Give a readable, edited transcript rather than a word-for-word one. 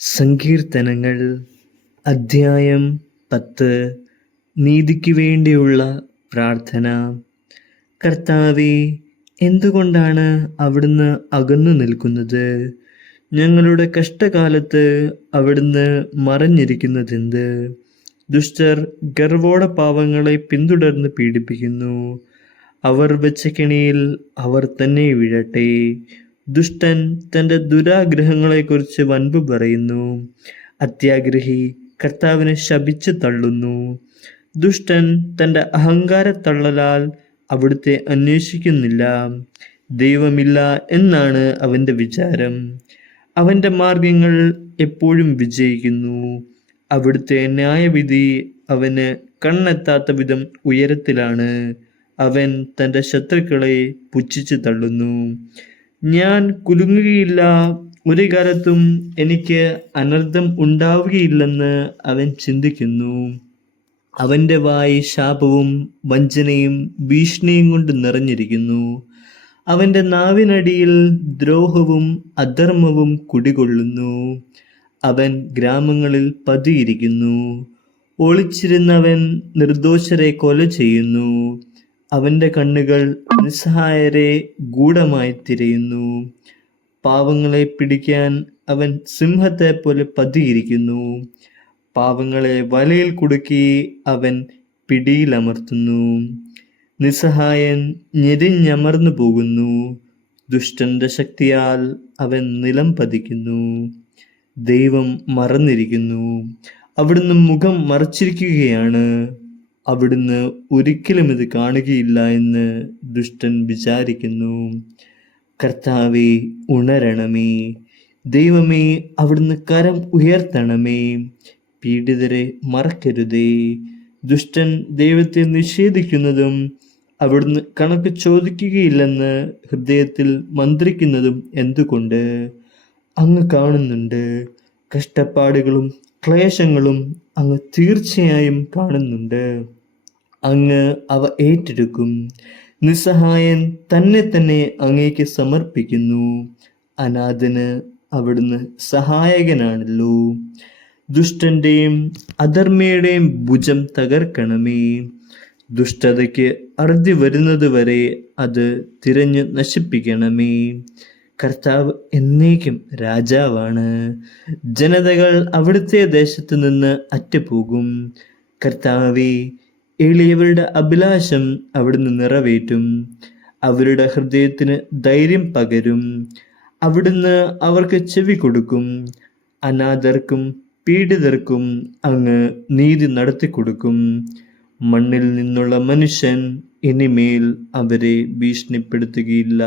സങ്കീർത്തനങ്ങൾ അദ്ധ്യായം 10. നീതിക്ക് വേണ്ടിയുള്ള പ്രാർത്ഥന. കർത്താവേ, എന്തുകൊണ്ടാണ് അവിടുന്ന് അകന്നു നിൽക്കുന്നത്? ഞങ്ങളുടെ കഷ്ടകാലത്ത് അവിടുന്ന് മറഞ്ഞിരിക്കുന്നതെന്ത്? ദുഷ്ടർ ഗർവോടെ പാവങ്ങളെ പിന്തുടർന്ന് പീഡിപ്പിക്കുന്നു. അവർ വെച്ച കെണിയിൽ അവർ തന്നെ വീഴട്ടെ. ദുഷ്ടൻ തൻ്റെ ദുരാഗ്രഹങ്ങളെക്കുറിച്ച് വൻപ് പറയുന്നു. അത്യാഗ്രഹി കർത്താവിനെ ശപിച്ച് തള്ളുന്നു. ദുഷ്ടൻ തൻ്റെ അഹങ്കാരത്തള്ളലാൽ അവിടുത്തെ അന്വേഷിക്കുന്നില്ല. ദൈവമില്ല എന്നാണ് അവൻ്റെ വിചാരം. അവൻ്റെ മാർഗങ്ങൾ എപ്പോഴും വിജയിക്കുന്നു. അവിടുത്തെ ന്യായവിധി അവന് കണ്ണെത്താത്ത വിധം ഉയരത്തിലാണ്. അവൻ തൻ്റെ ശത്രുക്കളെ പുച്ഛിച്ച് തള്ളുന്നു. ഞാൻ കുലുങ്ങുകയില്ല, ഒരു കാലത്തും എനിക്ക് അനർത്ഥം ഉണ്ടാവുകയില്ലെന്ന് അവൻ ചിന്തിക്കുന്നു. അവൻ്റെ വായ് ശാപവും വഞ്ചനയും ഭീഷണിയും കൊണ്ട് നിറഞ്ഞിരിക്കുന്നു. അവൻ്റെ നാവിനടിയിൽ ദ്രോഹവും അധർമ്മവും കുടികൊള്ളുന്നു. അവൻ ഗ്രാമങ്ങളിൽ പതിയിരിക്കുന്നു. ഒളിച്ചിരുന്നവൻ നിർദോഷരെ കൊല ചെയ്യുന്നു. അവൻ്റെ കണ്ണുകൾ നിസ്സഹായരെ ഗൂഢമായി തിരയുന്നു. പാവങ്ങളെ പിടിക്കാൻ അവൻ സിംഹത്തെ പോലെ പതിയിരിക്കുന്നു. പാവങ്ങളെ വലയിൽ കുടുക്കി അവൻ പിടിയിലമർത്തുന്നു. നിസ്സഹായൻ ഞെരിഞ്ഞമർന്നു പോകുന്നു. ദുഷ്ടന്റെ ശക്തിയാൽ അവൻ നിലം പതിക്കുന്നു. ദൈവം മറന്നിരിക്കുന്നു, അവിടുന്ന് മുഖം മറച്ചിരിക്കുകയാണ്. അവിടുന്ന് ഒരിക്കലും ഇത് കാണുകയില്ല എന്ന് ദുഷ്ടൻ വിചാരിക്കുന്നു. കർത്താവേ, ഉണരണമേ. ദൈവമേ, അവിടുന്ന് കരം ഉയർത്തണമേ. പീഡിതരെ മറക്കരുതേ. ദുഷ്ടൻ ദൈവത്തെ നിഷേധിക്കുന്നതും അവിടുന്ന് കണക്ക് ചോദിക്കുകയില്ലെന്ന് ഹൃദയത്തിൽ മന്ത്രിക്കുന്നതും എന്തുകൊണ്ട്? അങ്ങ് കാണുന്നുണ്ട്. കഷ്ടപ്പാടുകളും ക്ലേശങ്ങളും അങ്ങ് തീർച്ചയായും കാണുന്നുണ്ട്. അങ്ങ് അവ ഏറ്റെടുക്കും. നിസ്സഹായൻ തന്നെ തന്നെ അങ്ങേക്ക് സമർപ്പിക്കുന്നു. അനാഥന് അവിടുന്ന് സഹായകനാണല്ലോ. ദുഷ്ടന്റെയും അധർമ്മയുടെയും ഭുജം തകർക്കണമേ. ദുഷ്ടതയ്ക്ക് അറുതി വരുന്നത് വരെ അത് തിരഞ്ഞു നശിപ്പിക്കണമേ. കർത്താവ് എന്നേക്കും രാജാവാണ്. ജനതകൾ അവിടുത്തെ ദേശത്തു നിന്ന് അറ്റുപോകും. കർത്താവേ, എളിയവരുടെ അഭിലാഷം അവിടുന്ന് നിറവേറ്റും. അവരുടെ ഹൃദയത്തിന് ധൈര്യം പകരും. അവിടുന്ന് അവർക്ക് ചെവി കൊടുക്കും. അനാഥർക്കും പീഡിതർക്കും അങ്ങ് നീതി നടത്തിക്കൊടുക്കും. മണ്ണിൽ നിന്നുള്ള മനുഷ്യൻ ഇനിമേൽ അവരെ ഭീഷണിപ്പെടുത്തുകയില്ല.